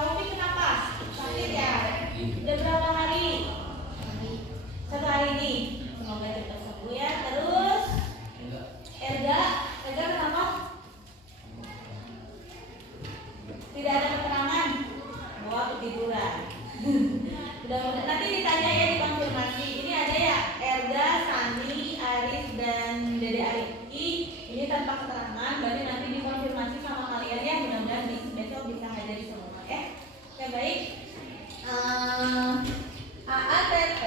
Hobi kenapa? Sakit ya? Udah berapa hari? 1 hari ini. Semoga cepat sembuh ya. Terus Erga kenapa? Tidak ada keterangan. Bahwa ketiduran. Mudah-mudahan nanti ditanya ya, dikonfirmasi. Ini ada ya Erga, Sani, Aris dan Dede Arifki. Ini tanpa keterangan, berarti nanti dikonfirmasi sama kalian ya. Mudah-mudahan besok bisa hadiri semua ya. Oke baik. AATT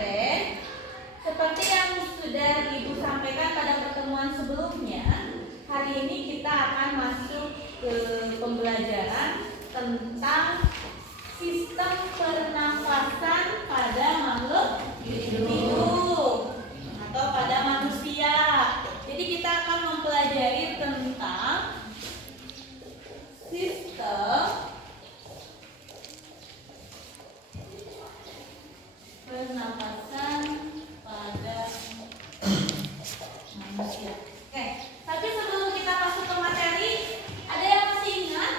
seperti yang sudah Ibu sampaikan pada pertemuan sebelumnya, hari ini kita akan masuk ke pembelajaran tentang sistem pernafasan pada makhluk hidup atau pada manusia. Jadi kita akan mempelajari tentang sistem pernapasan pada manusia. Oke, tapi sebelum kita masuk ke materi, ada yang masih ingat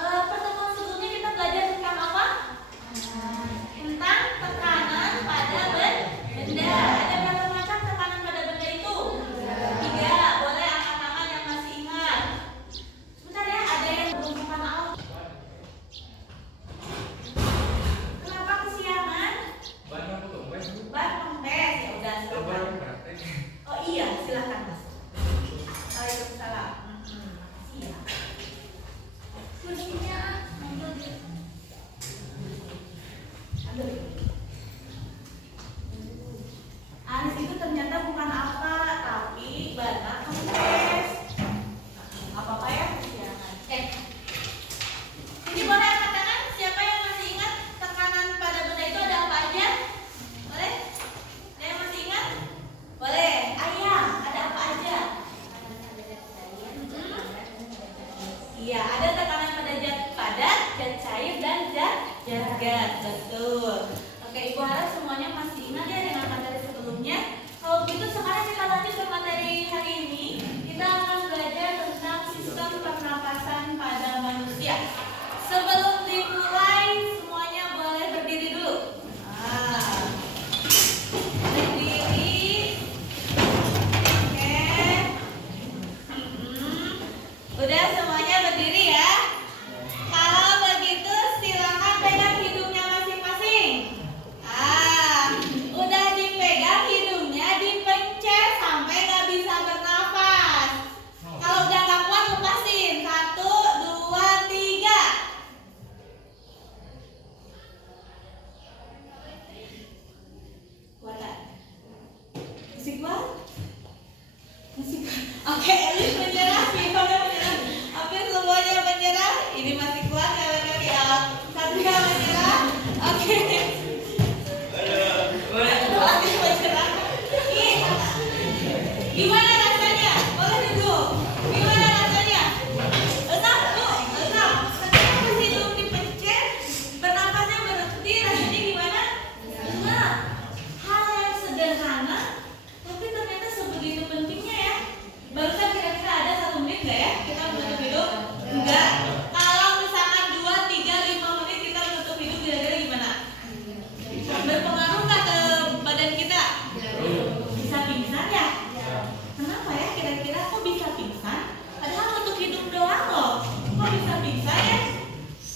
pertemuan sebelumnya kita belajar tentang apa? Tentang tekanan pada benda. Ada berapa macam tekanan pada benda itu? 3. Boleh angkat tangan yang masih ingat. Sebentar ya, ada yang belum buka maaf. Kenapa kesiangan? Ban kempes, ya udah silakan. Oh iya, silakan Mas. Waalaikumsalam. Makasih ya. Kursinya ambil. Anis itu ternyata bukan apa, tapi banak kempes. Apa-apa ya kesiangan. Jadi boleh angkat tangan. Siapa yang masih ingat tekanan pada benda itu ada apa aja? Boleh? Ada yang masih ingat? Boleh. Ayah, ada apa aja? Iya, ada tekanan pada zat padat, zat cair, dan zat gas. Betul. Oke, Ibu harap semuanya masih ingat ya dengan materi sebelumnya. Kalau begitu sekarang kita lanjut ke materi hari ini. Kita akan belajar tentang sistem pernapasan pada manusia. Sebelum dimulai, semuanya boleh berdiri dulu. Berdiri. Oke. Udah semuanya berdiri ya. Kalau begitu silakan pegang hidungnya masing-masing. Udah dipegang hidungnya, dipencet sampai nggak bisa bernafas. Kalau udah nggak kuat lepasin. 1, 2, 3. Kuat nggak? Masih kuat? Masih kuat. Oke, Elis menyerah, Vivona menyerah. Hampir semuanya menyerah. Ini masih kuat ya, benar ya. Satria menyerah. Oke. Masih menyerah. Gimana rasanya? Boleh duduk. Gimana rasanya? Enak, Bu. Enak. Ketika masih belum dipencet, bernafasnya berhenti. Rasanya gimana? Enak. Hal yang sederhana, tapi ternyata sebegitu pentingnya ya. Barusan kira-kira ada 1 menit nggak ya? Kita menutup hidung? Enggak. Kalau misalkan 2, 3, 5 menit kita menutup hidung, kira-kira gimana? Berpengaruh nggak ke badan kita? Bisa pingsan ya? Kenapa ya kira-kira kok bisa pingsan? Padahal nutup hidung doang loh. Kok bisa pingsan ya?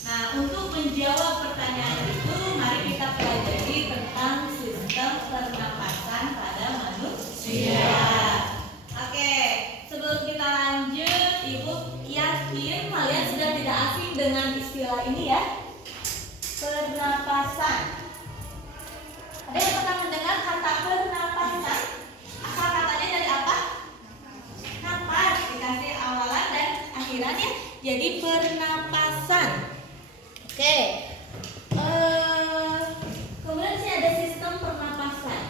Nah, untuk menjawab pertanyaan itu, mari kita pelajari tentang sistem pernapasan pada manusia. Oke, sebelum kita lanjut, Ibu yakin kalian sudah tidak asing dengan istilah ini ya? Pernapasan. Ada yang pernah mendengar kata pernapasan? Asal katanya dari apa? Napas, dikasih awalan dan akhiran ya. Jadi pernapasan. Oke. Kemudian sih ada sistem pernapasan.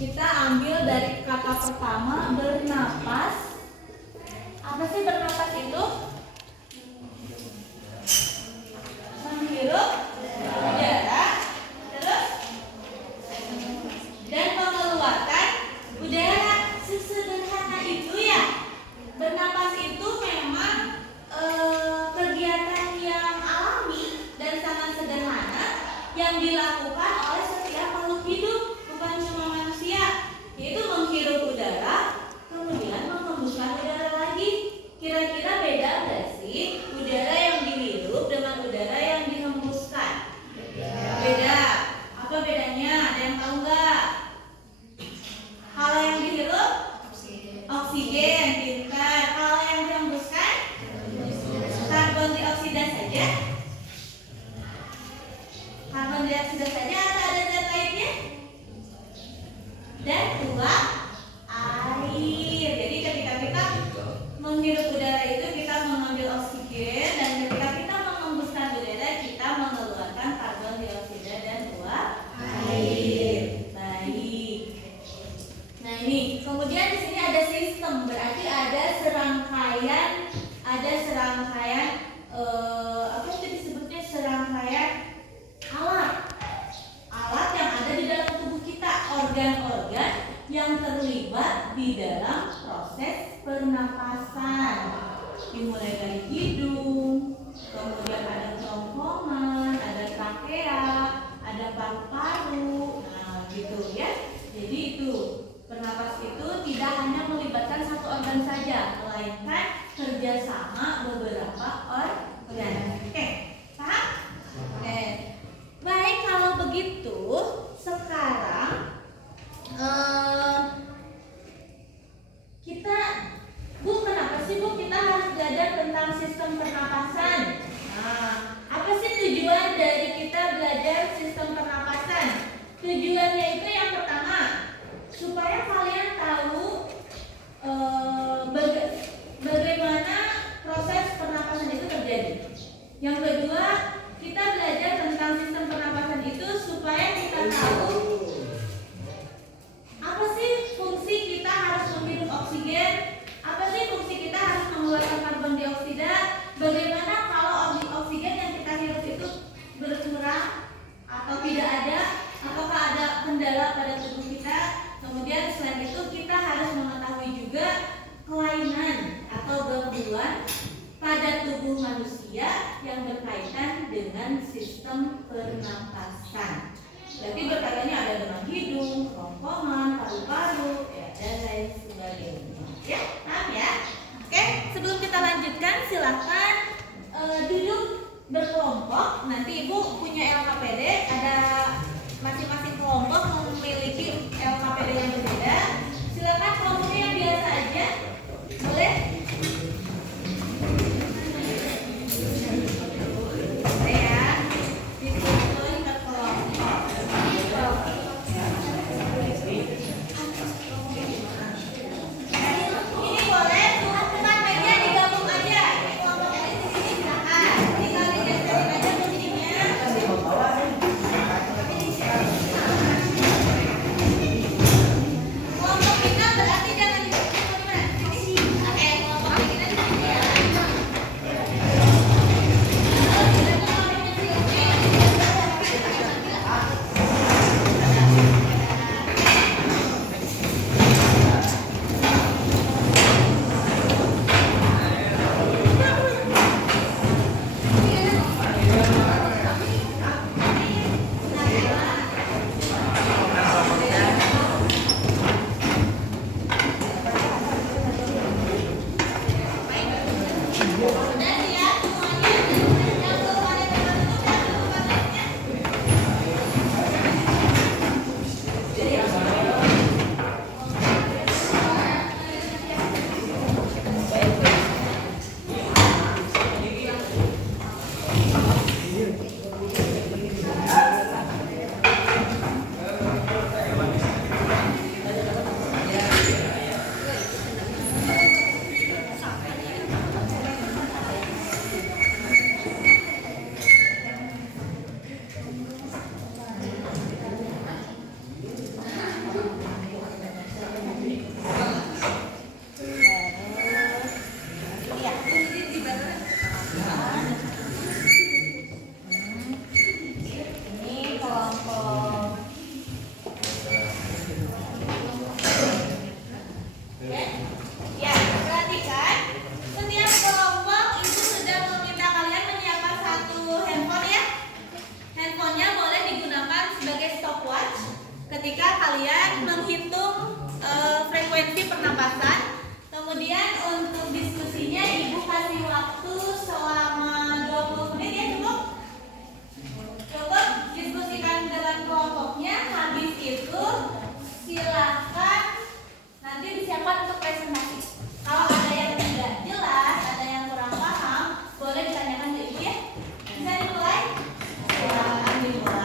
Kita ambil dari kata pertama, bernapas. Apa sih bernapas itu? Menghirup udara, terus dan mengeluarkan udara. Sesederhana itu ya. Bernapas itu memang kegiatan yang alami yang dilakukan oleh setiap makhluk hidup, bukan cuma manusia, yaitu menghirup udara, kemudian menghembuskan udara lagi. Kira-kira beda nggak sih udara yang dihirup dengan udara yang dihembuskan? Beda. Apa bedanya? Ada yang tahu nggak? Kalau yang dihirup oksigen, pintar. Kalau yang dihembuskan karbon dioksida saja. Karbon dioksida saja atau ada zat lainnya? Dan uap air. Jadi ketika kita menghirup udara itu kita mengambil oksigen, dan ketika kita menghembuskan udara kita mengeluarkan karbon dioksida dan uap air. Baik. Nah ini, kemudian di sini ada sistem, berarti ada serangkaian apa itu disebutnya, serangkaian alat yang ada di dalam tubuh kita, organ-organ yang terlibat di dalam proses pernapasan. Dimulai dari hidung, kemudian ada kerongkongan, ada trakea, ada paru-paru, nah gitu ya. Jadi itu pernapas itu tidak hanya melibatkan satu organ saja, melainkan kerjasama beberapa organ. Oke, paham? Oke. Baik, kalau begitu sekarang Bu, kenapa sih Bu kita harus belajar tentang sistem pernapasan? Nah, apa sih tujuan dari kita belajar sistem pernapasan? Tujuannya itu yang pertama, supaya kalian tahu bagaimana proses pernapasan itu terjadi. Yang kedua, kita belajar tentang sistem pernapasan itu supaya kita tahu apa sih fungsi kita harus menghirup oksigen, apa sih fungsi kita harus mengeluarkan karbon dioksida, bagaimana kalau oksigen yang kita hirup itu berkurang atau tidak ada, apakah ada kendala pada tubuh kita. Kemudian selain itu kita harus mengetahui juga kelainan atau gangguan pada tubuh manusia yang berkaitan dengan sistem pernapasan. Berarti berkaitannya ada dengan hidung, kerongkongan, paru-paru, ya, dan lain sebagainya. Ya, paham ya? Oke, sebelum kita lanjutkan silakan duduk berkelompok. Nanti Ibu punya LKPD, ada masing-masing kelompok memiliki LKPD yang berbeda. Silakan kelompoknya yang biasa aja. Boleh? Boleh ya. Disusun ke kelompok. Ini boleh bukan meja digabung aja. Ini kelompoknya di sini silakan. Tinggal digeserin aja posisinya. kalian menghitung frekuensi pernapasan. Kemudian untuk diskusinya Ibu kasih waktu selama 20 menit ya, cukup? Cukup, diskusikan dengan kelompoknya. Habis itu silakan nanti disiapkan untuk presentasi. Kalau ada yang tidak jelas, ada yang kurang paham, boleh ditanyakan ke Ibu ya. Bisa dimulai? Silakan dimulai.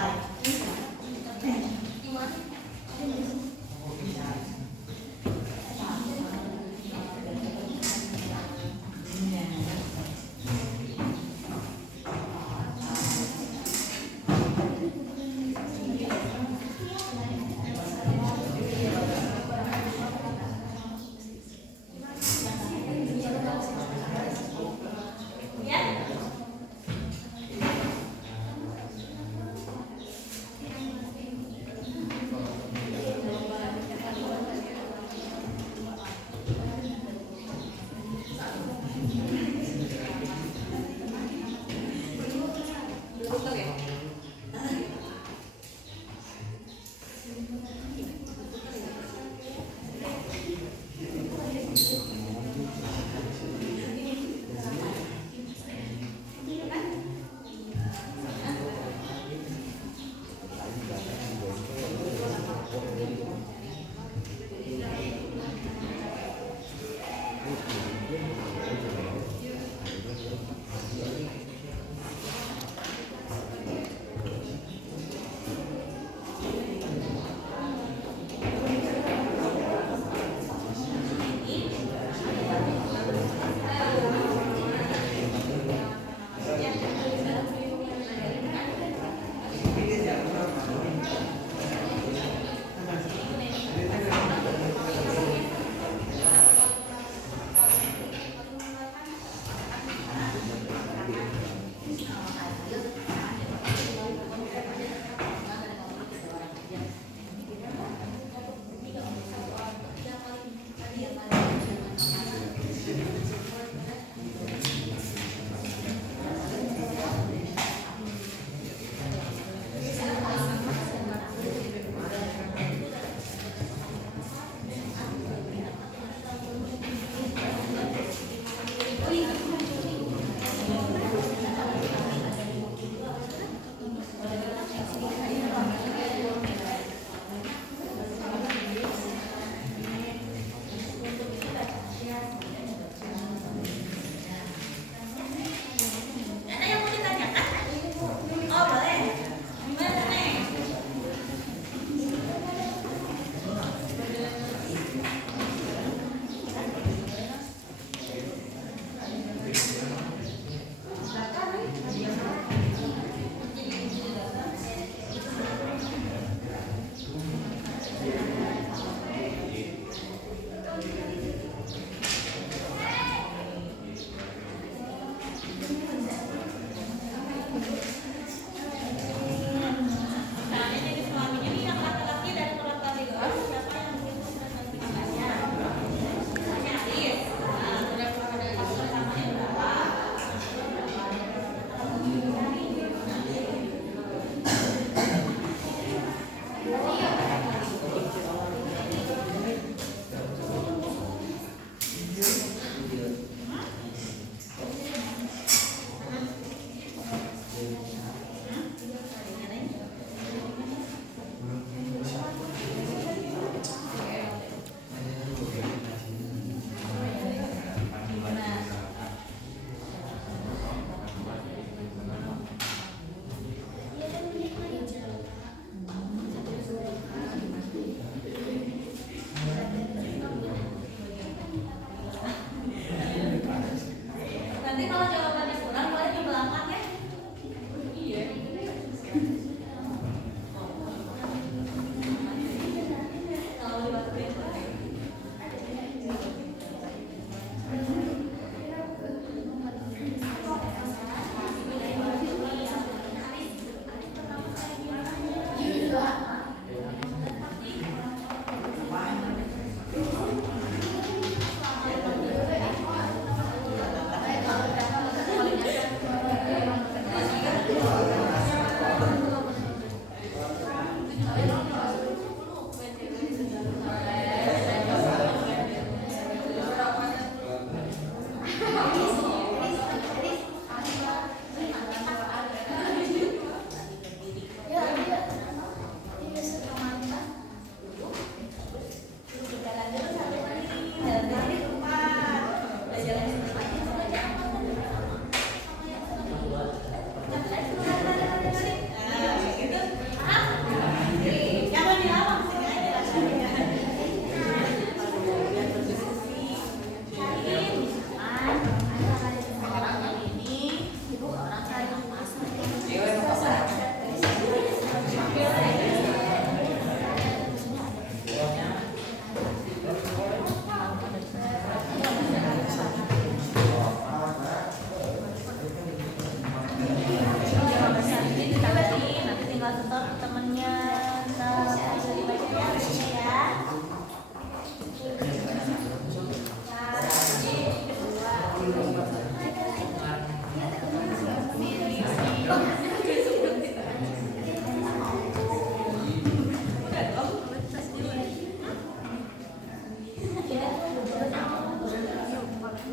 Udah dong.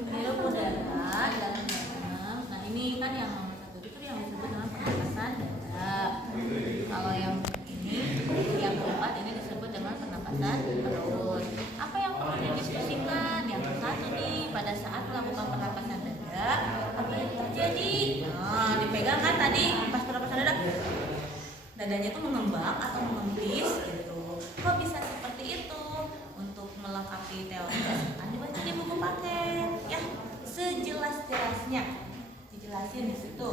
Hirup udara dalam dalam. Nah ini kan yang nomor 1 itu yang disebut dengan pernapasan dada. Kalau yang ini, yang keempat ini disebut dengan pernapasan perut. Apa yang perlu didiskusikan? Yang satu nih, pada saat melakukan pernapasan dada, apa yang terjadi? Nah, dipegang kan tadi pas pernapasan dada, dadanya itu mengembang atau mengempis gitu. Kok bisa seperti itu? Untuk melengkapi teorinya, kan dibaca di buku paket, ya sejelas-jelasnya, dijelasin di situ.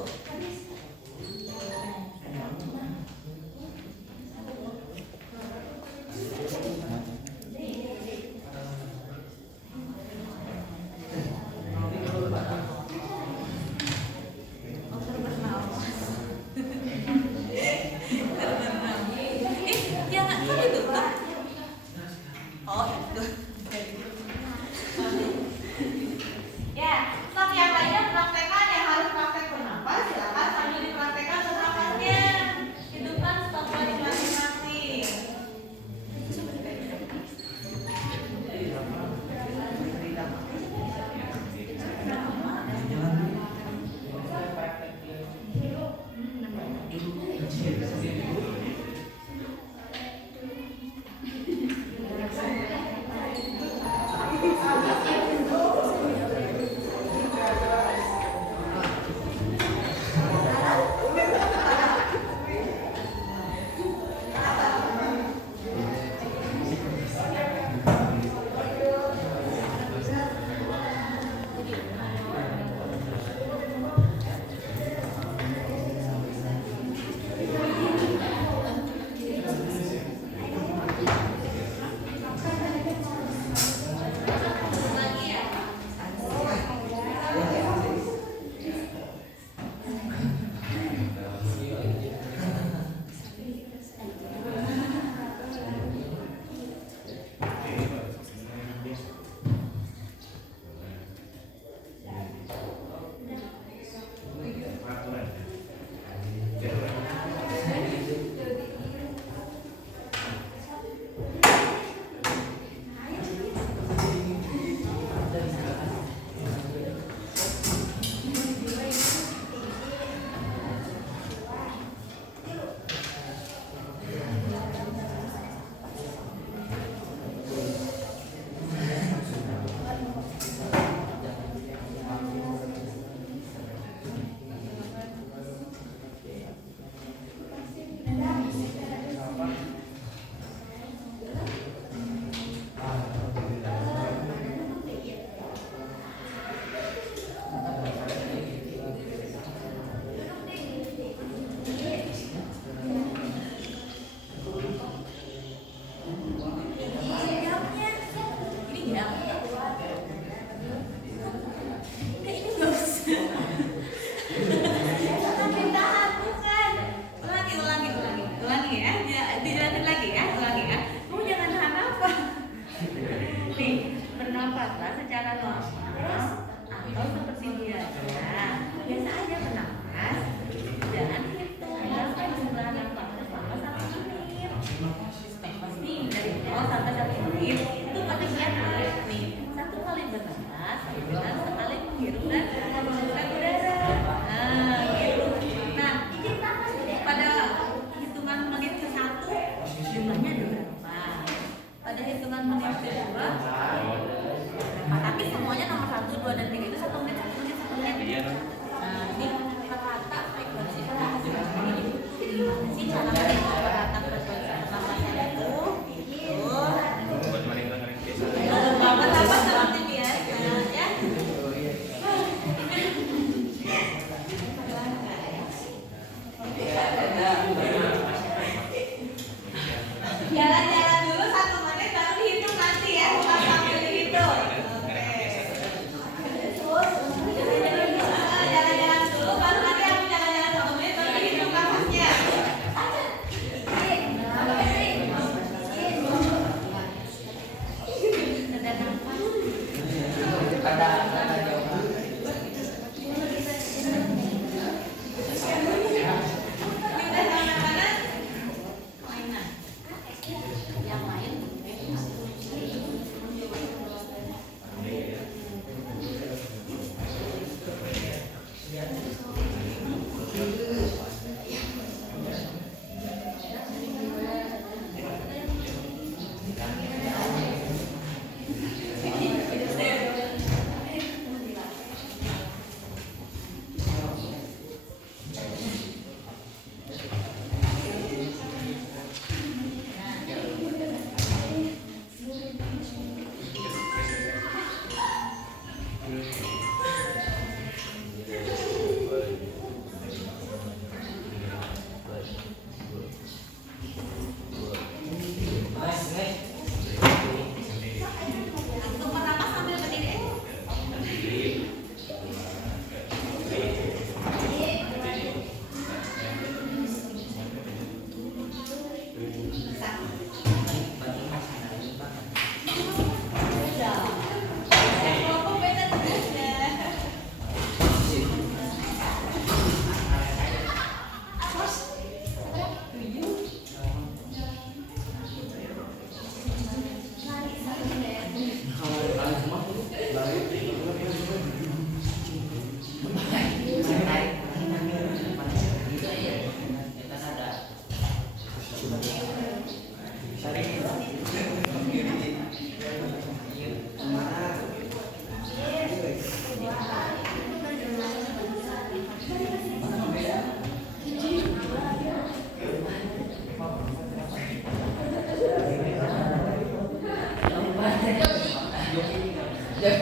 Lari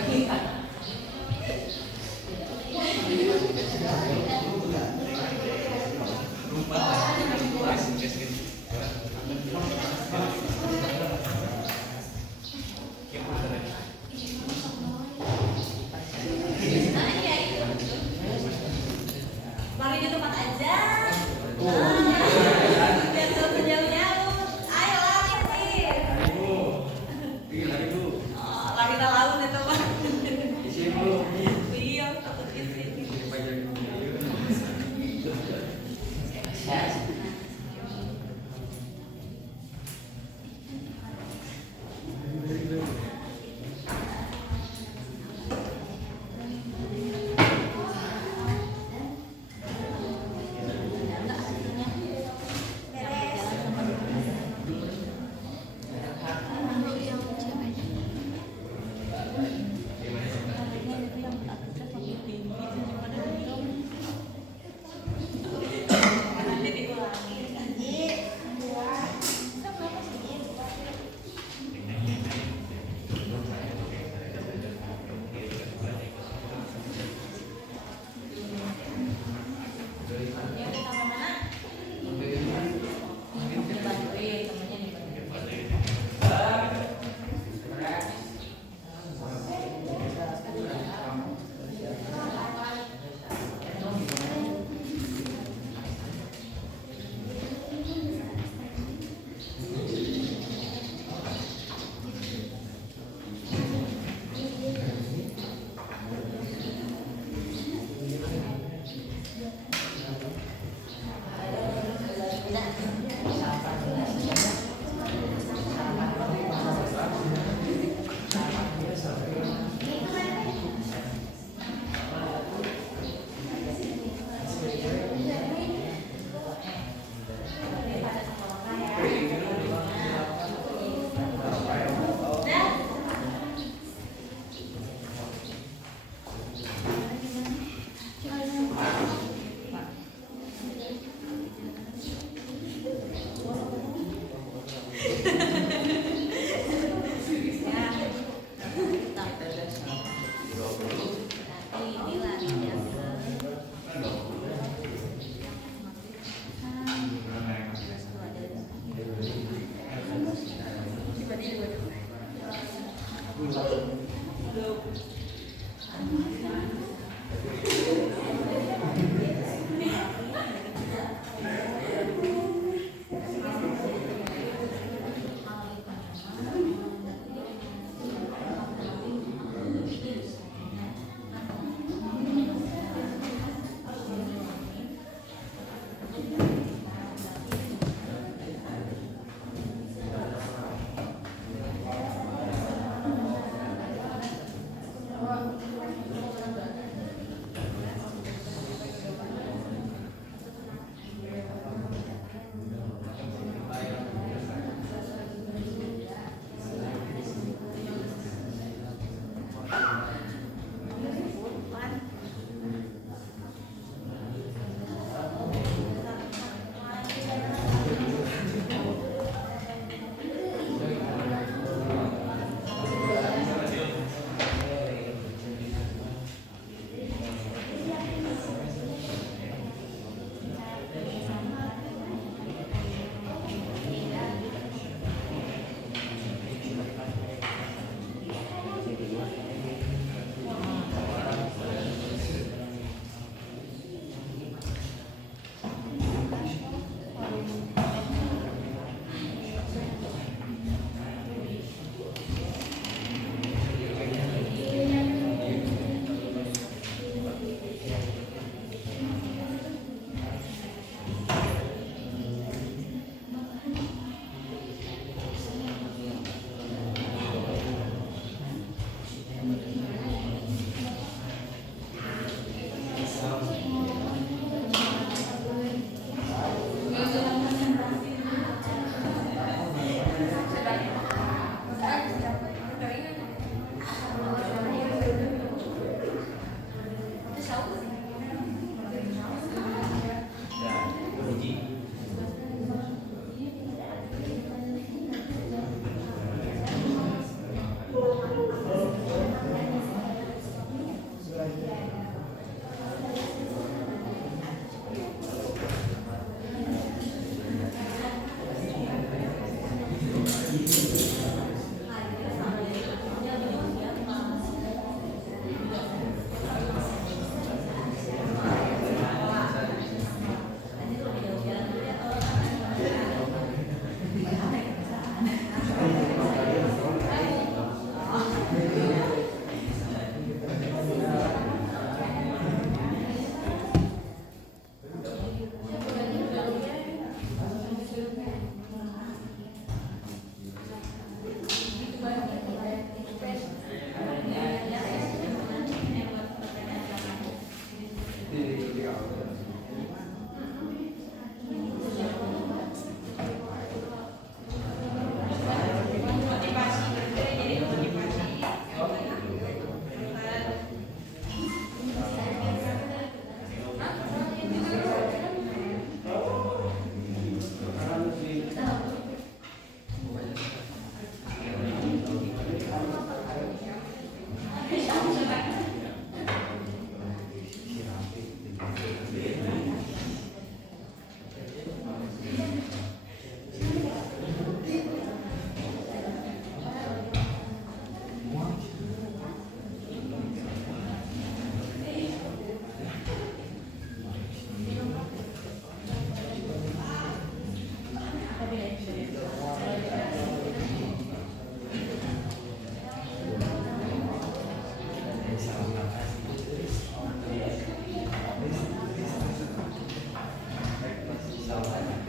di tempat aja. Biar gak jauh-jauh. Ayo lari sih. Lari ke laut itu, Pak.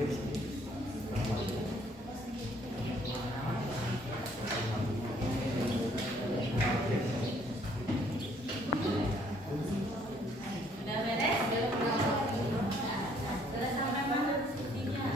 Udah beres? Sudah sampai mana diskusinya?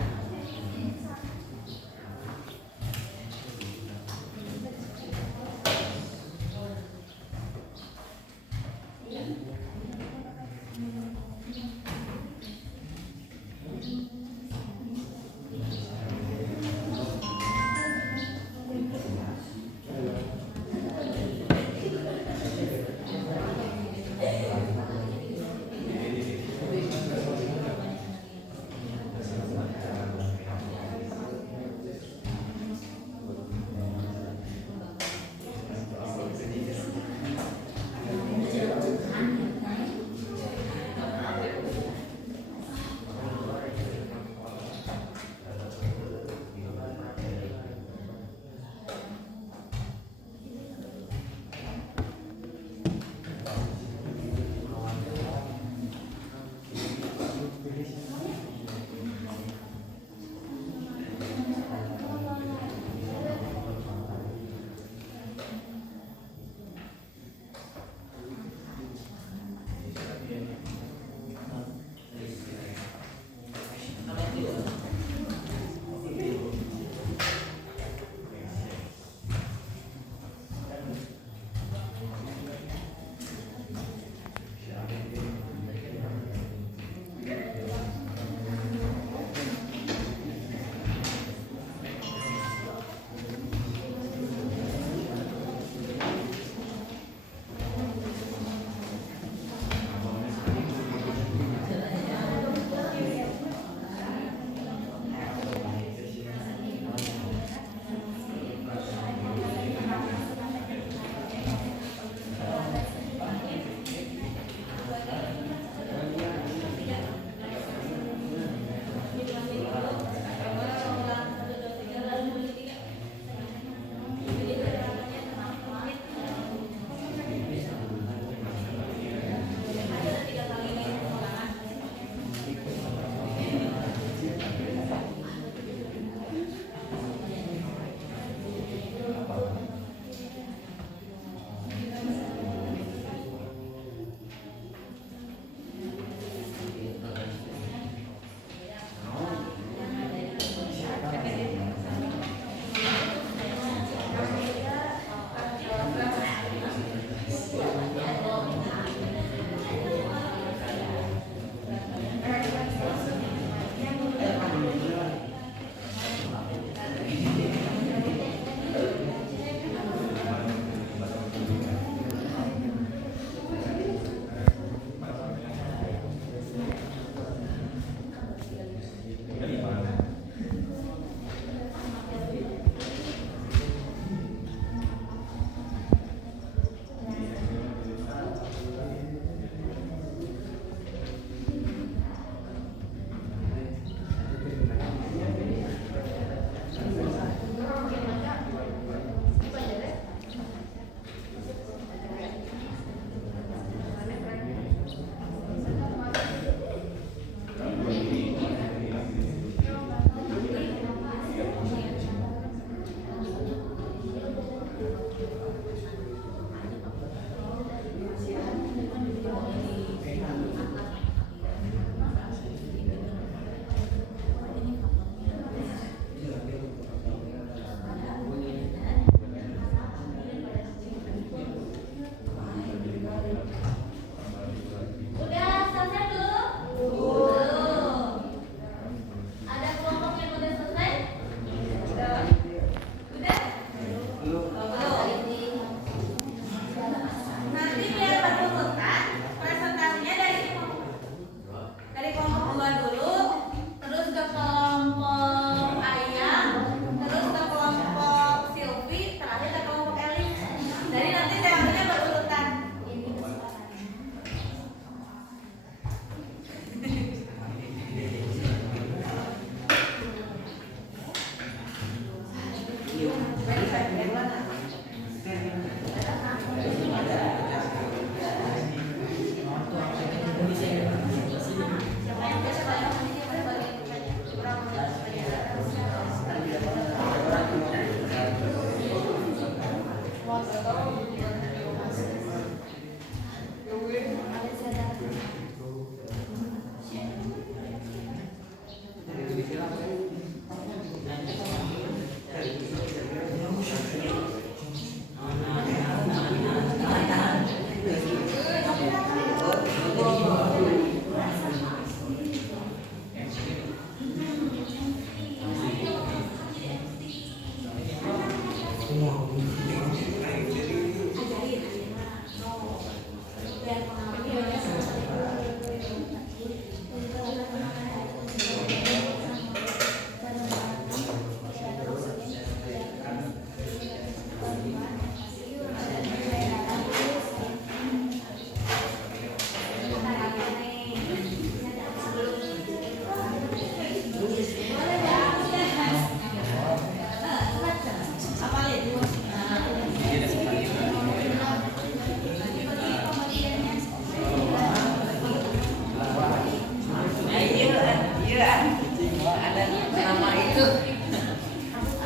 ada nama itu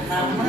nama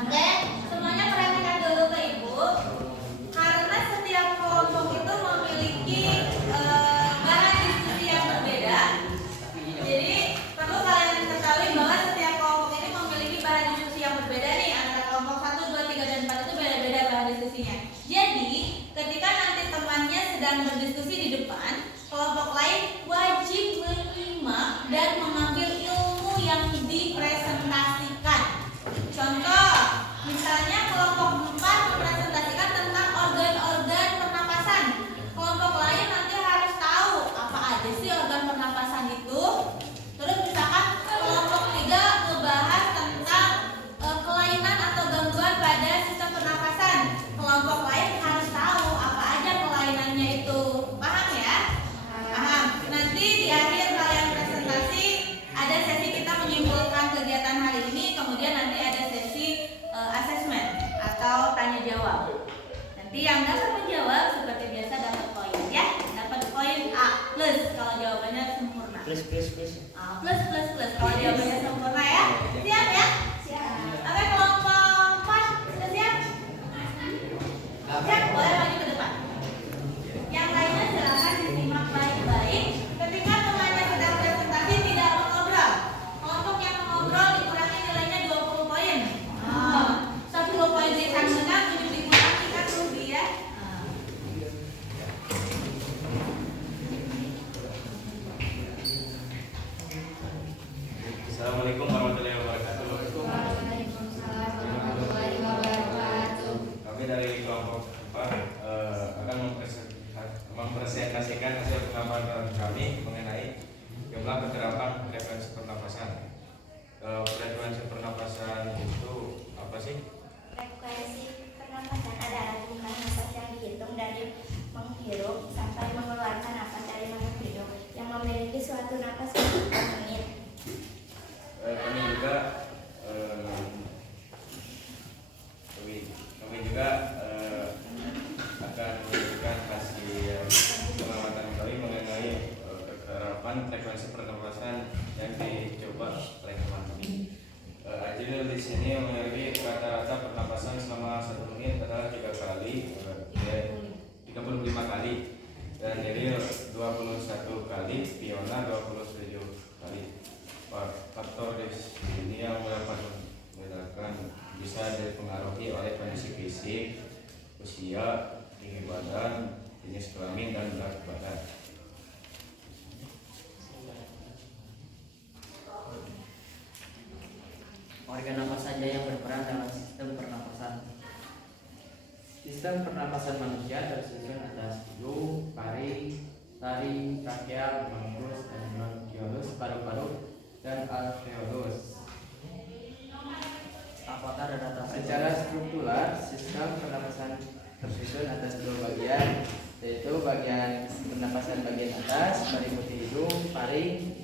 Oke, semuanya perhatikan dulu ke Ibu. Karena setiap kelompok itu memiliki bahan diskusi yang berbeda. Jadi perlu kalian ketahui bahwa setiap kelompok ini memiliki bahan diskusi yang berbeda nih. Antara kelompok 1, 2, 3, dan 4 itu beda-beda bahan diskusinya. Jadi ketika nanti temannya sedang berdiskusi di depan, kelompok lain wajib menyimak dan mengambil ilmu yang dipresentasikan. Contoh, misalnya kelompok 4 mempresentasikan tentang organ-organ pernapasan. Kelompok lain nanti harus tahu apa aja sih organ pernapasan itu. Terus misalkan kelompok 3 membahas tentang kelainan atau gangguan pada sistem pernapasan. Kelompok lain harus tahu apa aja kelainannya itu. Paham ya? Paham. Nanti di akhir kalian presentasi ada sesi kita menyimpulkan kegiatan hari ini, kemudian nanti ada sesi asesmen atau tanya jawab. Nanti yang dapat menjawab seperti biasa dapat poin ya. Dapat poin A plus kalau jawabannya sempurna. Plus. A plus kalau jawabannya sempurna ya. Siap ya? Siap. Oke, kelompok 4 sudah siap? Siap, boleh maju ke depan. Yang lainnya silakan disimak baik-baik. Ketika temannya sedang presentasi tidak mengobrol. Kelompok yang mengobrol dikurangi nilainya 20 poin. 10 poin di sana, 7 dikurangi kan rugi ya. Assalamualaikum warahmatullahi wabarakatuh. Kami dari kelompok 4 akan mempresentasikan hasil pengamatan kami mengenai jumlah penerapan frekuensi pernapasan. Frekuensi pernapasan itu apa sih? Frekuensi pernapasan adalah jumlah napas yang dihitung dari menghirup sampai mengeluarkan napas dari makhluk hidup yang memiliki suatu napas per menit. Kami juga akan memberikan hasil pengamatan kami mengenai penerapan frekuensi pernapasan yang dicoba oleh teman kami. Adil di sini memiliki rata-rata pernapasan selama 1 menit adalah 3 kali, 35 kali, dan Eril 21 kali, Fiona 27 kali. Faktor di sini yang membedakan bisa dipengaruhi oleh kondisi fisik, usia, tinggi badan, jenis kelamin, dan berat badan. Organ apa saja yang berperan dalam sistem pernapasan? Sistem pernapasan manusia tersusun atas hidung, paru, taring, trakea, bronkus, dan bronkiolus, paru-paru, dan alveolus. Apakah ada data Secara struktural, sistem pernapasan tersusun atas 2 bagian, yaitu bagian pernapasan bagian atas meliputi hidung, paring.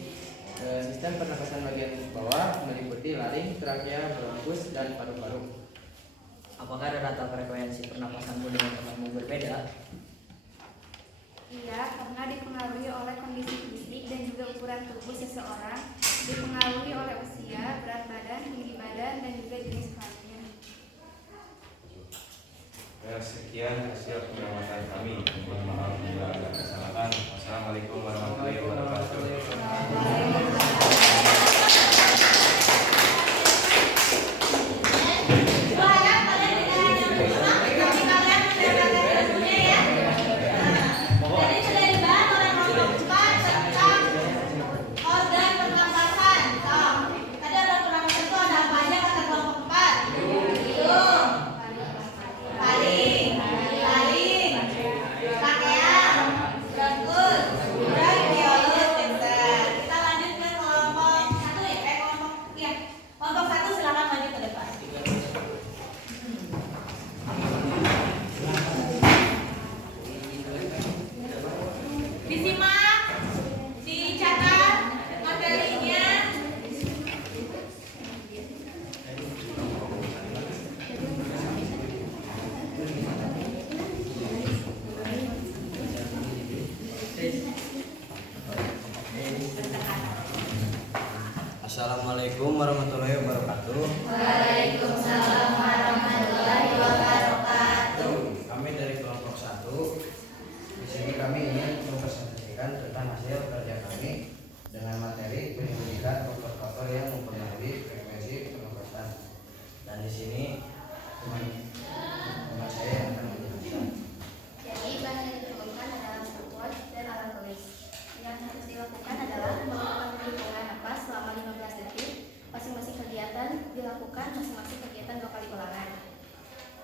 Sistem pernapasan bagian bawah meliputi laring, trakea, bronkus, dan paru-paru. Apakah ada data frekuensi pernapasanmu dengan temanmu berbeda? Iya, karena dipengaruhi oleh kondisi fisik dan juga ukuran tubuh seseorang dipengaruhi oleh usia, berat badan, tinggi badan, dan juga jenis kelamin. Sekian hasil pengamatan kami. Mohon maaf bila ada kesalahan. Wassalamualaikum warahmatullahi wabarakatuh. Assalamualaikum warahmatullahi wabarakatuh. Waalaikumsalam warahmatullahi wabarakatuh. Kami dari kelompok 1. Di sini kami ingin mempresentasikan tentang hasil kerja kami dengan materi penyelidikan faktor-faktor yang mempengaruhi frekuensi pernapasan. Dan di sini teman saya yang akan menjelaskan. Jadi bahan yang diperlukan adalah buku dan alat tulis. Yang harus dilakukan adalah melakukan penghitungan napas selama 15 detik. Masing-masing kegiatan dilakukan masing-masing kegiatan 2 kali ulangan.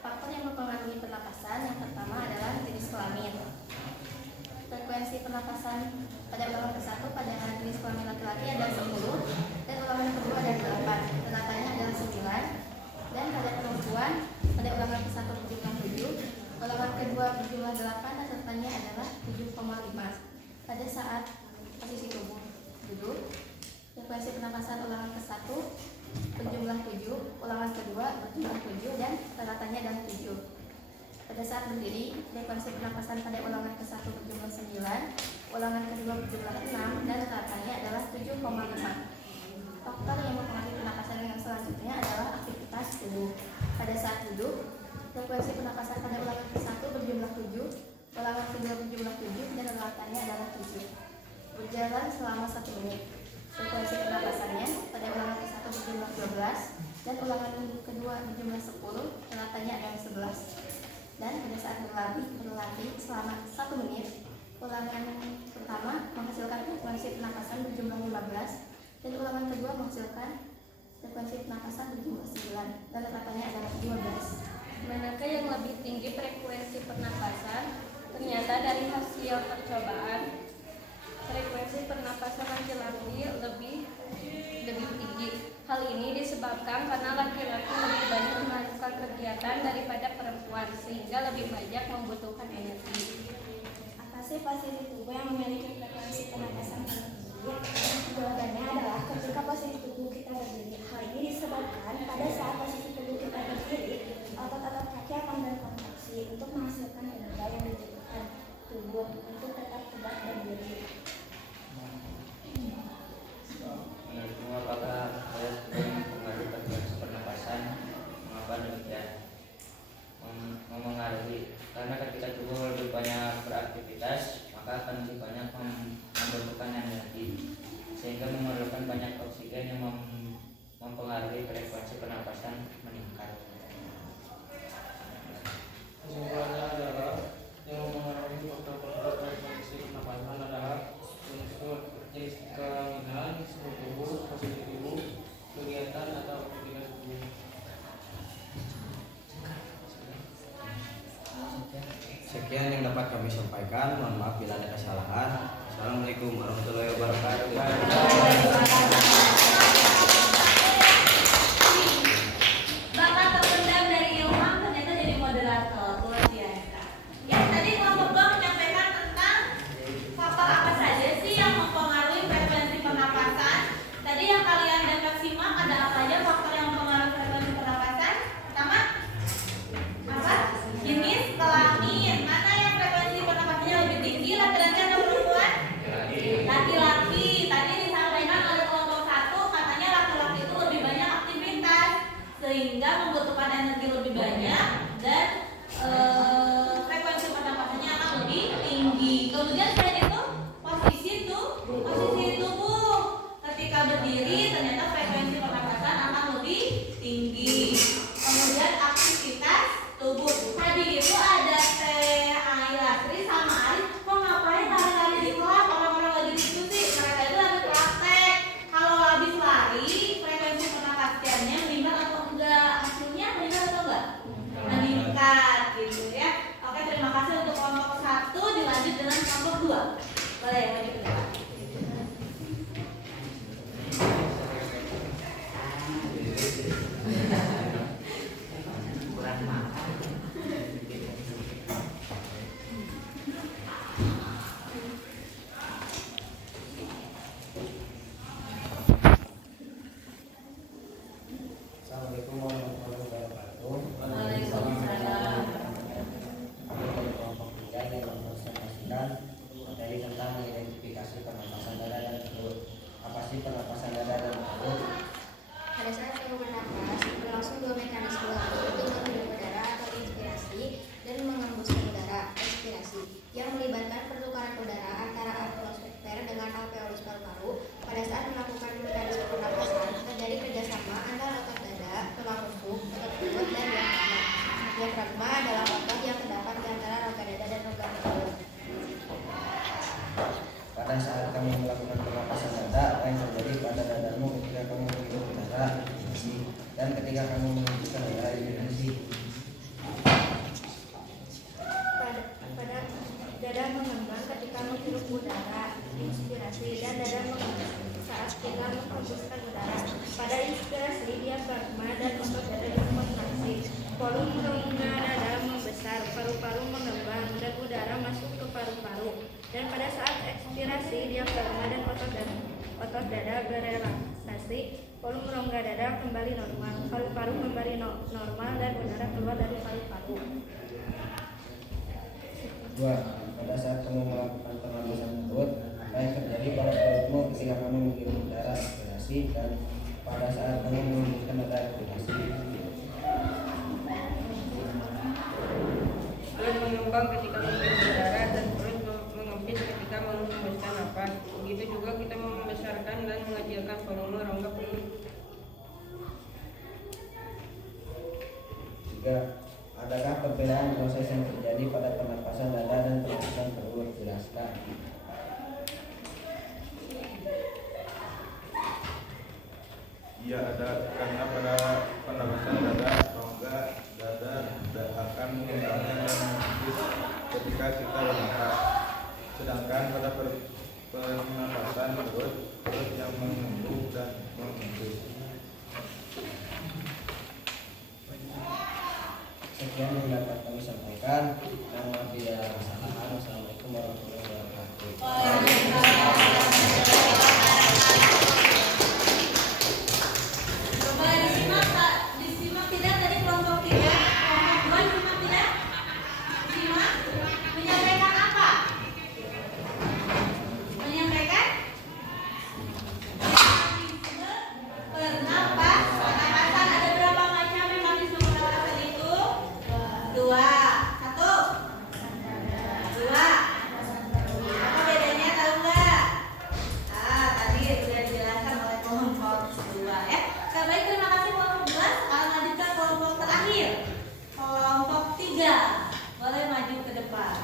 Faktor yang mempengaruhi pernapasan yang pertama adalah jenis kelamin. Frekuensi pernapasan pada ulangan ke-1 pada jenis kelamin laki-laki adalah 10 dan ulangan kedua ada 8. Penatanya adalah 9 dan pada perempuan pada ulangan ke-1 berjumlah 7, ulangan kedua berjumlah 8 dan sertanya adalah 7,5. Pada saat posisi tubuh duduk, frekuensi pernapasan ulangan ke-1 berjumlah 7, ulangan kedua berjumlah 7 dan ratanya adalah 7. Pada saat berdiri, frekuensi pernapasan pada ulangan ke-1 berjumlah 9, ulangan kedua berjumlah 6 dan ratanya adalah 7,5. Faktor yang mempengaruhi pernapasan yang selanjutnya adalah aktivitas tubuh. Pada saat duduk, frekuensi pernapasan pada ulangan ke-1 berjumlah 7, ulangan kedua berjumlah 7 dan ratanya adalah 7. Berjalan selama 1 menit. Frekuensi pernapasannya pada ulangan ke-1 berjumlah 12 dan ulangan kedua berjumlah 10, ratanya adalah 11. Dan pada saat berlatih selama 1 menit, ulangan pertama menghasilkan frekuensi pernapasan berjumlah 15 dan ulangan kedua menghasilkan frekuensi pernapasan berjumlah 9 dan ratanya adalah 12. Manakah yang lebih tinggi frekuensi pernapasan? Ternyata dari hasil percobaan, frekuensi pernapasan laki-laki lebih tinggi. Hal ini disebabkan karena laki-laki lebih banyak melakukan kegiatan daripada perempuan, sehingga lebih banyak membutuhkan energi. Apa sih posisi tubuh yang memiliki frekuensi pernapasan paling tinggi? Jawabannya adalah ketika posisi tubuh kita berdiri. Hal ini disebabkan pada saat posisi tubuh kita berdiri, otot-otot kaki akan berkontraksi untuk menghasilkan tenaga yang dibutuhkan tubuh untuk tetap tegak berdiri. Menurutmu apakah hal yang mempengaruhi frekuensi pernapasan? Mengapa demikian? Memengaruhi karena ketika tubuh lebih banyak beraktivitas, maka akan lebih banyak membutuhkan energi, sehingga memerlukan banyak oksigen yang mempengaruhi frekuensi pernapasan meningkat. Kesimpulannya adalah yang mempengaruhi faktor-faktor frekuensi pernapasan adalah unsur jenis kelainan, suhu tubuh, posisi tubuh, kegiatan atau aktivitas tubuh. Sekian yang dapat kami sampaikan. Mohon maaf bila ada kesalahan. Assalamualaikum warahmatullahi wabarakatuh. Bakat terpendam dari Ilham ternyata jadi moderator, luar biasa. Ya, tadi kelompok 2 menyampaikan tentang faktor apa saja sih yang mempengaruhi frekuensi pernapasan. Tadi yang kalian dapat simak ada apa aja faktor yang mempengaruhi frekuensi pernapasan? Pertama, apa? Jenis kelamin. Mana yang frekuensi pernapasannya lebih tinggi, laki-laki atau perempuan? Laki-laki. Pada saat melakukan mekanisme pernapasan, terjadi kerjasama antara otot dada, tulang rusuk, otot perut, dan diafragma. Diafragma adalah otot yang terdapat di antara rongga dada dan rongga perut. Pada saat kamu melakukan pernapasan dada, apa yang terjadi pada dadamu ketika kamu menghirup udara? Dan ketika kamu menghembuskan udara, ini Pada dada mengembang ketika menghirup udara, inspirasi, dan dada mengembang saat kita menghembuskan udara. Pada inspirasi, diafragma dan otot dada berkontraksi. Volume rongga dada membesar, paru-paru mengembang, dan udara masuk ke paru-paru. Dan pada saat ekspirasi, diafragma dan otot dada berelaksasi. Volume rongga dada kembali normal, paru-paru kembali normal, dan udara keluar dari paru-paru. 2. Pada saat kamu melakukan pernapasan perut, apa yang terjadi pada perutmu ketika kamu menghirup udara ekspirasi dan pada saat kamu menghembuskan udara ekspirasi? Perut mengembang ketika menghirup udara dan perut mengempis ketika menghembuskan napas. Begitu juga kita membesarkan dan mengecilkan volume rongga perut. 3. Adakah perbedaan proses yang terjadi pada pernapasan dada dan pernapasan perut? Jelaskan. Iya ada, karena pada pernapasan dada, rongga dada akan mengembangkan dan menghembus ketika kita bernafas. Sedangkan pada pernapasan perut yang menghembus dan menghembus. Sekian yang dapat kami sampaikan. Mohon maaf bila ada kesalahan. Wassalamualaikum warahmatullahi wabarakatuh. Coba disimak tidak dari kelompok 3, kelompok 2 disimak tidak? Disimak. Menyampaikan apa? Menyampaikan mekanisme pernapasan. Ada berapa macam mekanisme pernapasan itu? 2. 1. 2. Apa bedanya, tahu nggak? Tadi sudah dijelaskan oleh kelompok 2 ya. Baik, terima kasih kelompok 2. Sekarang lanjutkan kelompok terakhir, kelompok 3. Boleh maju ke depan.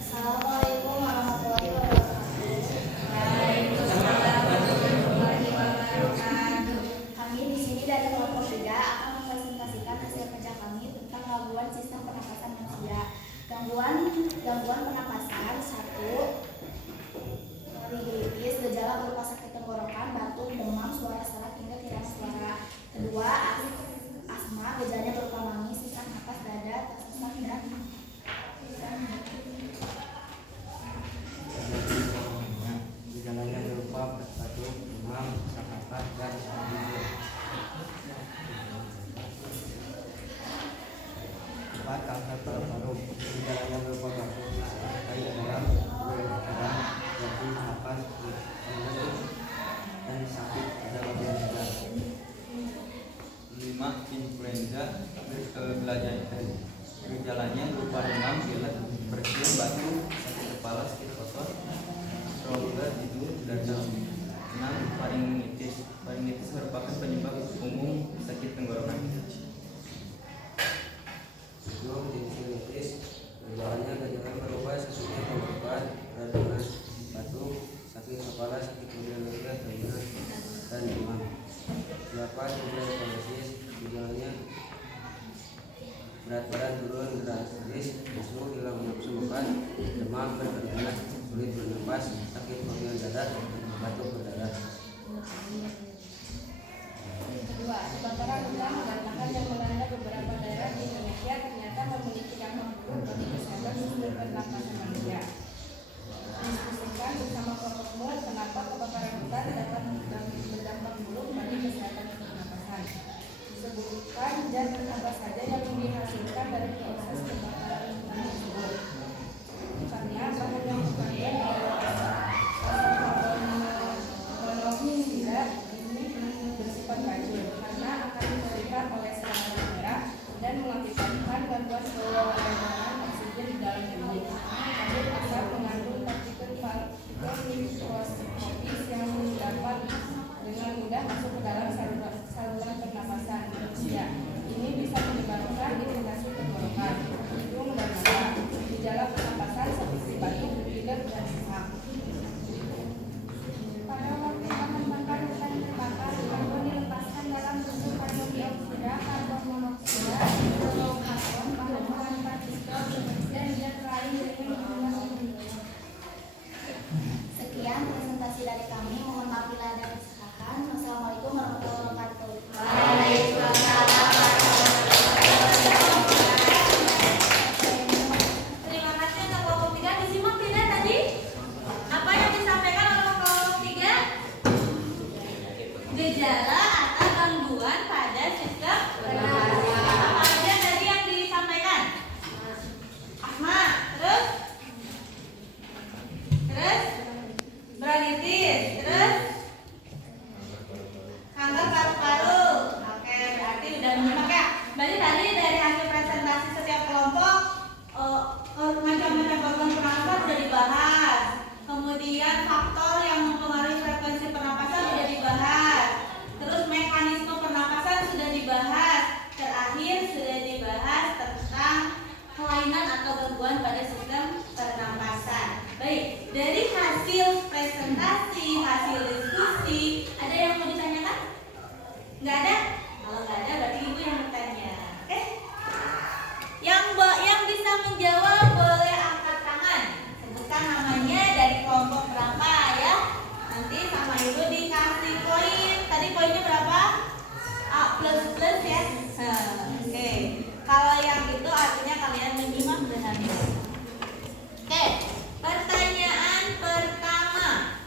Assalamualaikum warahmatullahi wabarakatuh. Kami di sini dari kelompok 3 akan mempresentasikan hasil kerja kami tentang gangguan sistem pernapasan manusia. Gangguan pernapasan 1. Laringitis, gejala berupa sakit tenggorokan, batuk, demam, suara serak hingga hilang suara. 2. Asma, gejalanya berupa mani, sesak napas, dada tersesak dan Gejalanya berupa batuk, demam, sesak napas, dan sebagainya. 4. Kanker paru-paru, gejalanya berupa batuk, sesak dalam, berdarah, jatuh napas, mengantuk, dan sakit pada bagian dada. 5. Influenza berkelanjutan. Gejalanya berupa demam, pilek, bersin, batuk, sakit kepala, sakit otot, rongga hidung, dan dalam. 6. Faringitis. Faringitis merupakan penyebab umum sakit tenggorokan. 7. Sinusitis, gejalanya berupa sesak tenggorokan, radang, batuk, sakit kepala, sakit lega, tenggorokan, dan demam. 8. Tuberkulosis, gejalanya berat badan turun drastis, lesu, hilang nafsu makan, demam berdarah, sulit bernapas, sakit bagian dada, batuk berdarah. 2. Sementara kita mengatakan yang melanda beberapa daerah di Indonesia ternyata memiliki dampak buruk bagi kesehatan sistem pernapasan manusia. Diskusikan bersama kelompokmu kenapa kebakaran hutan dapat berdampak buruk bagi kesehatan pernapasan. Sebutkan zat apa saja yang dihasilkan dari proses kebakaran hutan tersebut. Misalnya bahan yang terkandung dalam asap karbon Gejala atau gangguan pada sistem pernapasan. Apa aja tadi yang disampaikan? Asma, terus bronkitis, terus kanker paru-paru. Oke, berarti udah menyimak ya. Berarti tadi dari hasil presentasi setiap kelompok macam-macam organ pernapasan sudah dibahas. Kemudian faktor yang mempengaruhi frekuensi pernapasan sudah dibahas. Terus mekanisme pernapasan sudah dibahas. Terakhir sudah dibahas tentang kelainan atau gangguan pada sistem pernapasan. Baik, dari hasil presentasi, hasil diskusi, ada yang mau ditanyakan? Nggak ada? Kalau nggak ada berarti ibu yang bertanya. Oke? Yang bisa menjawab boleh angkat tangan. Sebutkan namanya dari kelompok berapa ya. Nanti sama ibu dikasih poin. Tadi poinnya berapa? A plus ya. Oke. Kalau yang itu artinya kalian menyimak dengan baik. Oke. Pertanyaan pertama.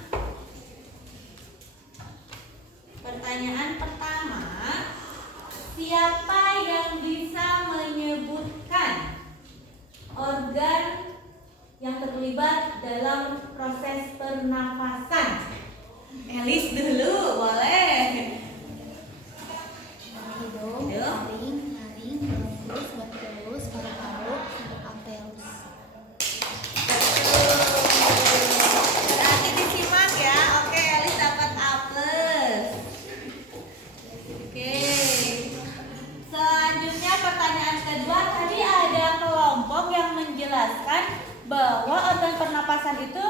Pertanyaan pertama. Siapa yang bisa menyebutkan organ yang terlibat dalam proses pernafasan? Elis dulu, boleh. Hidung, taring, naring, bronkus, bronkus, paru-paru, alveolus. Berarti disimak ya. Oke, Elis dapat A+. Oke. Selanjutnya pertanyaan kedua, tadi ada kelompok yang menjelaskan bahwa organ pernapasan itu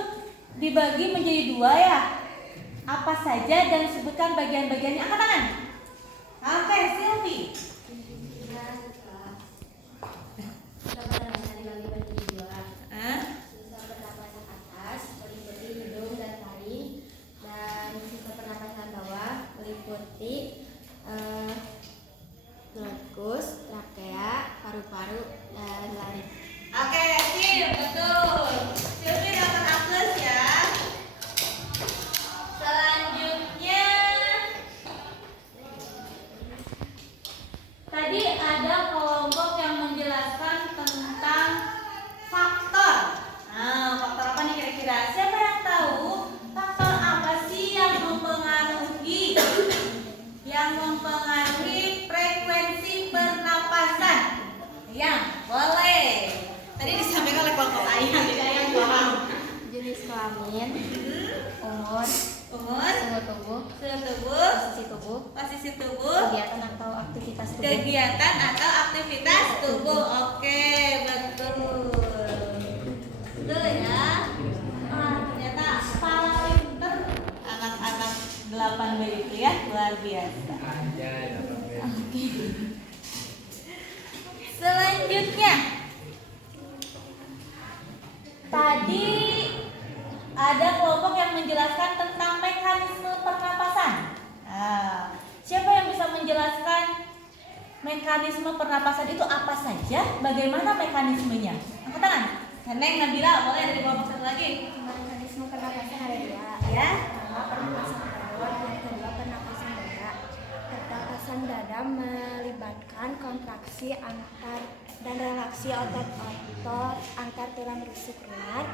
dibagi menjadi 2 ya. Apa saja dan sebutkan bagian-bagiannya. Angkat tangan. Oke, Silvi. Pernapasan dibagi menjadi 2. Hah? Sistem pernapasan atas meliputi hidung dan taring, dan sistem pernapasan bawah meliputi bronkus, trakea, paru-paru, dan laring. Oke, Sil, betul. Silvi dapat A+ ya. Selanjutnya tadi ada kelompok yang menjelaskan tentang faktor. Nah, faktor apa nih kira-kira? Siapa yang tahu faktor apa sih yang mempengaruhi frekuensi pernapasan? Yang boleh. Tadi disampaikan oleh kelompok ayah, jadi ayah paham. Jenis kelamin, umur, suhu tubuh, posisi tubuh, kegiatan atau aktivitas tubuh. Oke, betul. Betul ya. Ternyata paling pinter anak-anak 8B itu ya, luar biasa. Oke. Selanjutnya, tadi ada kelompok yang menjelaskan tentang mekanisme pernapasan. Nah, siapa yang bisa menjelaskan mekanisme pernapasan itu apa saja? Bagaimana mekanismenya? Angkat tangan. Neneng, Nabila, boleh dari kelompok satu lagi. Mekanisme pernapasan ada 2. Ya. Pertama, pernapasan perut, yang kedua pernapasan dada. Pernapasan dada melibatkan kontraksi antar dan relaksi otot-otot antar tulang rusuk luar,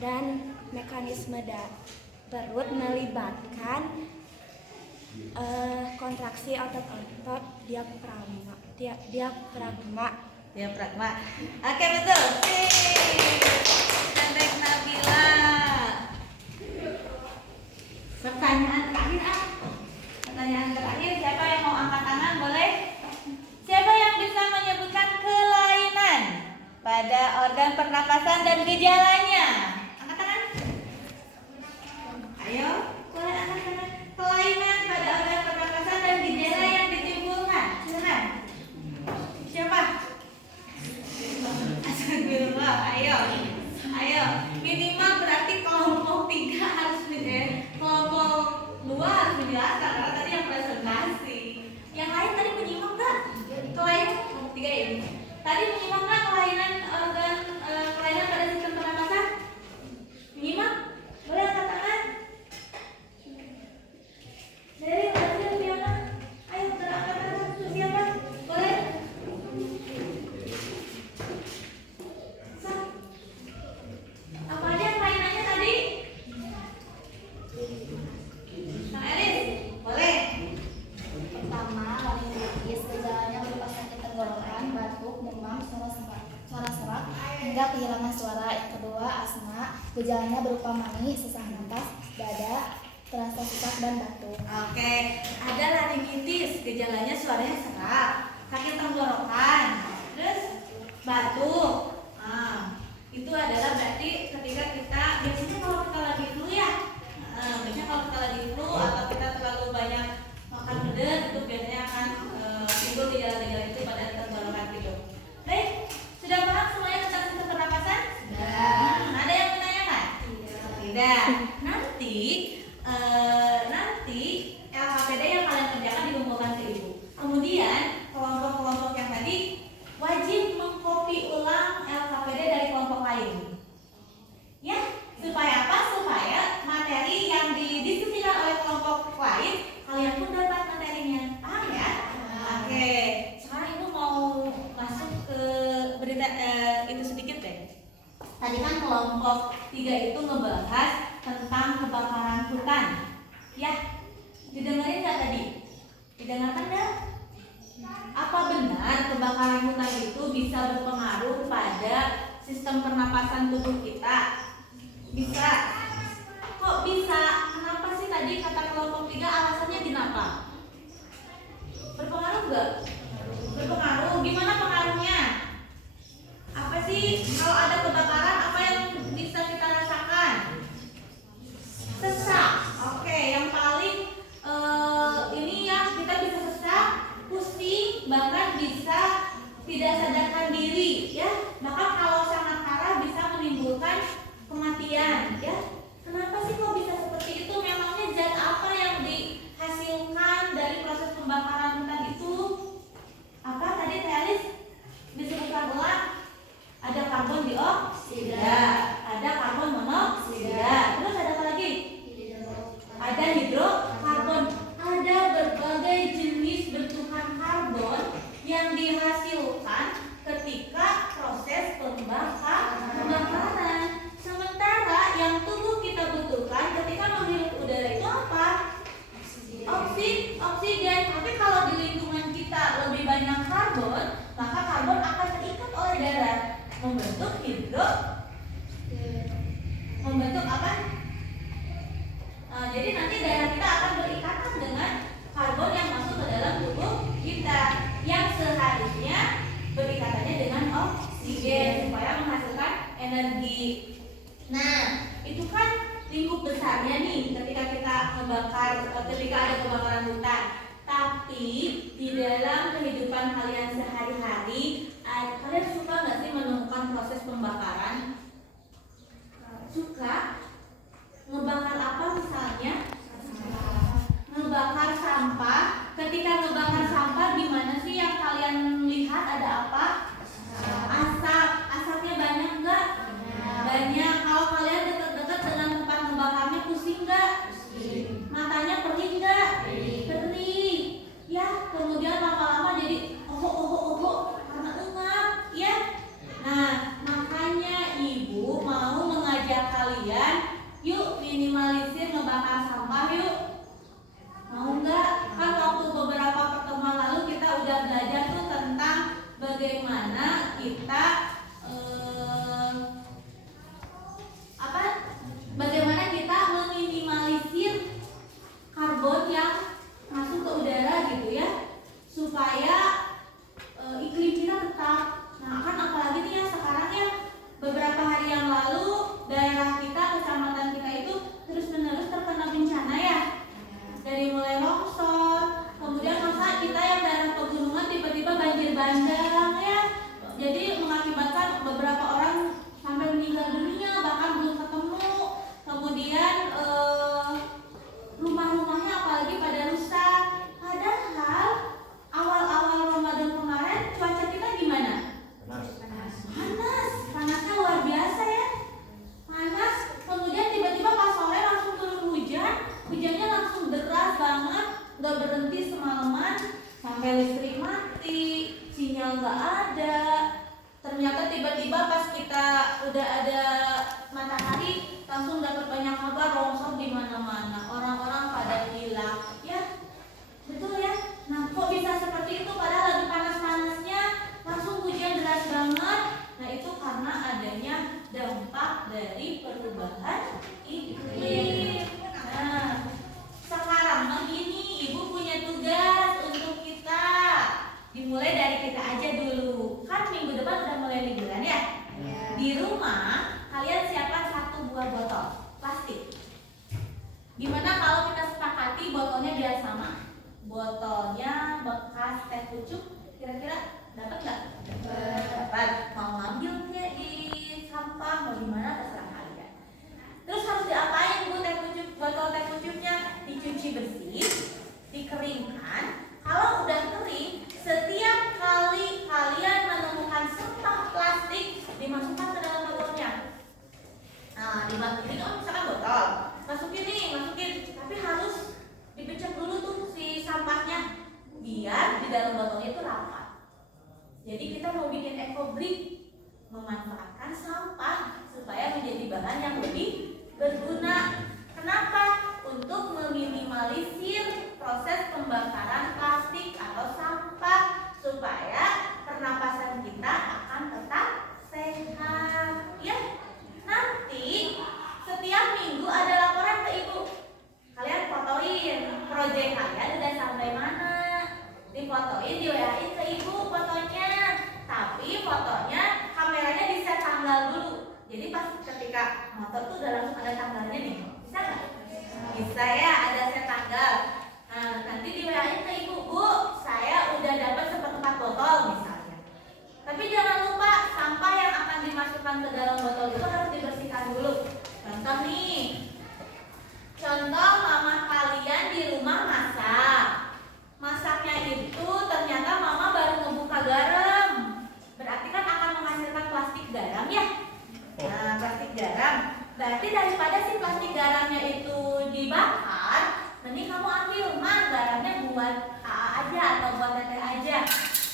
dan mekanisme perut melibatkan kontraksi otot-otot diafragma. Oke, betul. Neneng, Nabila. Pertanyaan terakhir, siapa yang mau angkat tangan boleh? Siapa yang bisa menyebutkan kelainan pada organ pernapasan dan gejalanya? Angkat tangan. Ayo, boleh angkat tangan. Kelainan pada organ pernapasan dan gejala yang ditimbulkan. Silakan. Siapa? Astagfirullah. Ayo. Minimal berarti kelompok 3 harus kelompok 2 harus menjelaskan karena tadi yang presentasi. Yang lain tadi menyimak nggak? Kelainan kelompok 3 ini. Tadi menyimak nggak kelainan kelainan pada sistem pernapasan? Menyimak? Boleh angkat tangan? Gejalanya berupa mani, sesak napas, dada, terasa sesak dan batuk. Oke, ada laringitis, gejalanya suaranya serak, sakit tenggorokan, terus batuk. Itu adalah berarti ketika kita biasanya kalau kita lagi flu ya, biasanya kalau kita lagi flu atau kita terlalu banyak makan pedas itu biasanya akan timbul gejala-gejala itu pada tenggorokan gitu. Baik, sudah paham semuanya tentang sistem pernapasan? Sudah. Ada yang menanyakan? Tidak. Nanti LHPD yang kalian kerjakan dikumpulkan ke ibu. Kemudian kelompok-kelompok yang tadi wajib mengcopy ulang LHPD dari kelompok lain. Ya, supaya apa? Supaya materi yang didiskusikan oleh kelompok lain kalian pun dapat materinya. Paham ya? Oke. Sekarang ibu mau masuk ke berita itu sedikit deh. Tadi kan kelompok 3 itu ngebahas tentang kebakaran hutan. Ya, didengarin nggak tadi? Didengarkan nggak? Apa benar kebakaran hutan itu bisa berpengaruh pada sistem pernapasan tubuh kita? Bisa. Kok bisa? Kenapa sih tadi kata kelompok 3 alasannya kenapa? Berpengaruh nggak? Berpengaruh. Gimana pengaruhnya? Apa sih kalau ada kebakaran apa yang bisa kita rasakan? Sesak. Oke, yang paling ini ya kita bisa sesak, pusing, bahkan bisa tidak sadarkan diri ya. Bahkan kalau sangat parah bisa menimbulkan kematian ya. Kenapa sih kok bisa seperti itu? Memangnya zat apa yang dihasilkan dari proses pembakaran hutan itu? Apa tadi Telis disebutkan ulang? Ada karbon dioksida, ada karbon monoksida, terus ada apa lagi? Ada hidrokarbon, ada berbagai jenis bentukan karbon yang dihasilkan ketika proses pembakaran. Sementara yang tubuh kita butuhkan ketika menghirup udara itu apa? Oksigen. Tapi kalau di lingkungan kita lebih banyak karbon, maka karbon akan terikat oleh darah, membentuk apa? Jadi nanti darah kita akan berikatan dengan karbon yang masuk ke dalam tubuh kita, yang seharusnya berikatannya dengan oksigen supaya menghasilkan energi. Nah, itu kan lingkup besarnya nih ketika ada kebakaran hutan. Tapi di dalam kehidupan kalian sehari-hari, kalian suka nggak sih menemukan proses pembakaran? Suka? Ngebakar apa misalnya? Ngebakar sampah. Ketika ngebakar sampah, gimana sih yang kalian lihat? Ada apa? Asap. Asapnya banyak nggak? Banyak. Kalau kalian dekat-dekat dengan tempat ngebakarnya, pusing nggak? Matanya perih nggak? Perih. Ya, kemudian lama-lama jadi karena engap, ya. Nah, makanya ibu mau mengajak kalian, yuk minimalisir ngebakar sampah yuk. Mau nggak? Kan waktu beberapa pertemuan lalu kita udah belajar tuh tentang bagaimana kita bagaimana kita meminimalisir karbon yang masuk ke udara gitu ya, supaya iklim kita tetap. Nah, kan apalagi nih ya sekarang ya, beberapa hari yang lalu daerah kita, kecamatan kita itu terus-menerus terkena bencana ya. Dari mulai longsor, kemudian masa kita yang daerah pegunungan tiba-tiba banjir bandang ya. Jadi mengakibatkan beberapa orang sampai meninggal dunia, bahkan belum ketemu. Kemudian rumah-rumahnya apalagi pada rusak. Padahal awal-awal Ramadan kemarin cuaca kita gimana? Panasnya luar biasa ya. Panas, kemudian tiba-tiba pas sore langsung turun hujan. Hujannya langsung deras banget, nggak berhenti semalaman, sampai listrik mati, sinyal nggak ada. Ternyata tiba-tiba pas kita udah ada matahari, langsung dapat banyak kabar longsor di mana-mana, orang-orang pada hilang, ya betul ya. Nah, kok bisa seperti itu? Padahal lagi panas-panasnya, langsung hujan deras banget. Nah, itu karena adanya dampak dari perubahan botolnya bekas teh pucuk, kira-kira dapat nggak? Dapat. Mau ngambil nggak di sampah, mau di mana terserah kalian. Terus harus diapain Bu teh pucuk, botol teh pucuknya? Dicuci bersih, dikeringkan. Kalau udah kering, setiap kali kalian menemukan sampah plastik, dimasukkan ke dalam botolnya. Nah, dimasukin, oh misalkan botol, masukin, tapi harus dipecah dulu tuh si sampahnya, biar di dalam botolnya itu rapat. Jadi kita mau bikin ekobrik, memanfaatkan sampah supaya menjadi bahan yang lebih berguna. Kenapa? Untuk meminimalisir proses pembakaran plastik atau sampah supaya pernapasan kita akan tetap sehat. Ya, nanti setiap minggu ada laporan ke ibu. Kalian fotoin proyek kalian udah sampai mana. Difotoin, di WA-in ke ibu fotonya. Tapi fotonya kameranya di-set tanggal dulu. Jadi pas ketika motor tuh udah langsung ada tanggalnya nih. Bisa nggak? Bisa ya, ada set tanggal. Nah, nanti di WA-in ke ibu, Bu, saya udah dapat seperempat botol misalnya. Tapi jangan lupa sampah yang akan dimasukkan ke dalam botol itu harus dibersihkan dulu. Contoh nih, contoh mama kalian di rumah masak. Masaknya itu ternyata mama baru ngebuka garam. Berarti kan akan menghasilkan plastik garam ya. Nah, plastik garam. Berarti daripada si plastik garamnya itu dibakar, mending kamu ambil garamnya buat AA aja atau buat teteh aja.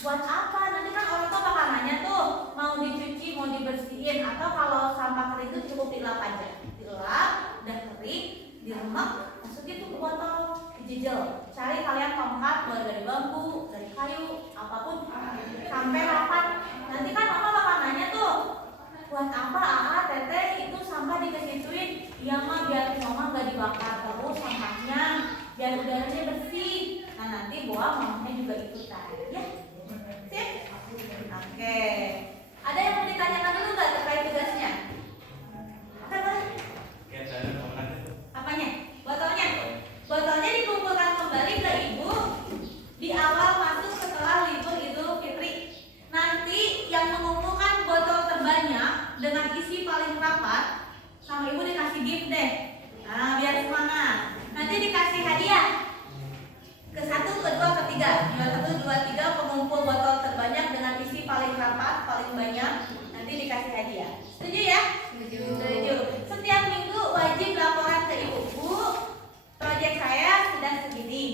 Buat apa? Nanti kan orang tua bakal nanya tuh, mau dicuci, mau dibersihin, atau kalau sampah kering itu cukup dilap aja. Dilap, udah kering, diremek, masukin tuh ke botol, dijejel. Cari kalian tongkat, buat dari bambu, dari kayu, apapun, sampai rapat. Nanti kan mama bakal nanya tuh, buat apa AA, teteh itu sampah dikesituin? Iya mah biar mama gak dibakar terus sampahnya, biar udaranya bersih. Nah nanti buah mamanya juga ikutan ya. Sip? Oke. Ada yang mau ditanyakan dulu gak terkait tugasnya? Oke boleh? Apanya? Botolnya? Botolnya dikumpulkan kembali ke ibu di awal masuk setelah libur Idul Fitri. Nanti yang mengumpulkan botol terbanyak dengan isi paling rapat sama ibu dikasih gift deh. Nah biar semangat. Nanti dikasih hadiah ke 1, ke 2, ke 3. 1, 2, 3 pengumpul botol terbanyak dengan isi paling rapat, paling banyak. Nanti dikasih hadiah. Setuju ya? Setuju. Setiap minggu wajib laporan ke ibu. Bu, proyek saya sudah segini.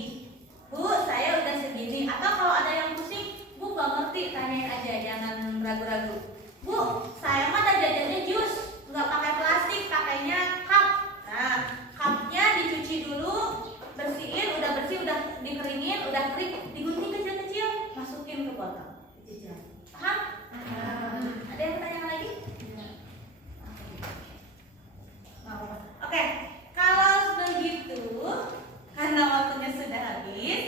Bu, saya udah segini. Atau kalau ada yang pusing, Bu gak ngerti, tanyain aja, jangan ragu-ragu. Bu, saya mah ada jajannya jus, nggak pakai plastik, pakainya cup. Nah, cupnya dicuci dulu, bersihin, udah bersih, udah dikeringin, udah kering, digunting kecil-kecil, masukin ke botol. Paham? Ada yang tanya lagi? Oke, kalau begitu, karena waktunya sudah habis,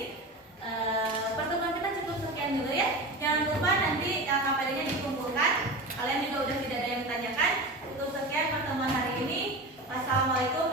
pertemuan kita cukup sekian dulu ya. Jangan lupa nanti KPD-nya dikumpulkan. Kalian juga udah tidak ada yang ditanyakan. Cukup sekian pertemuan hari ini. Wassalamualaikum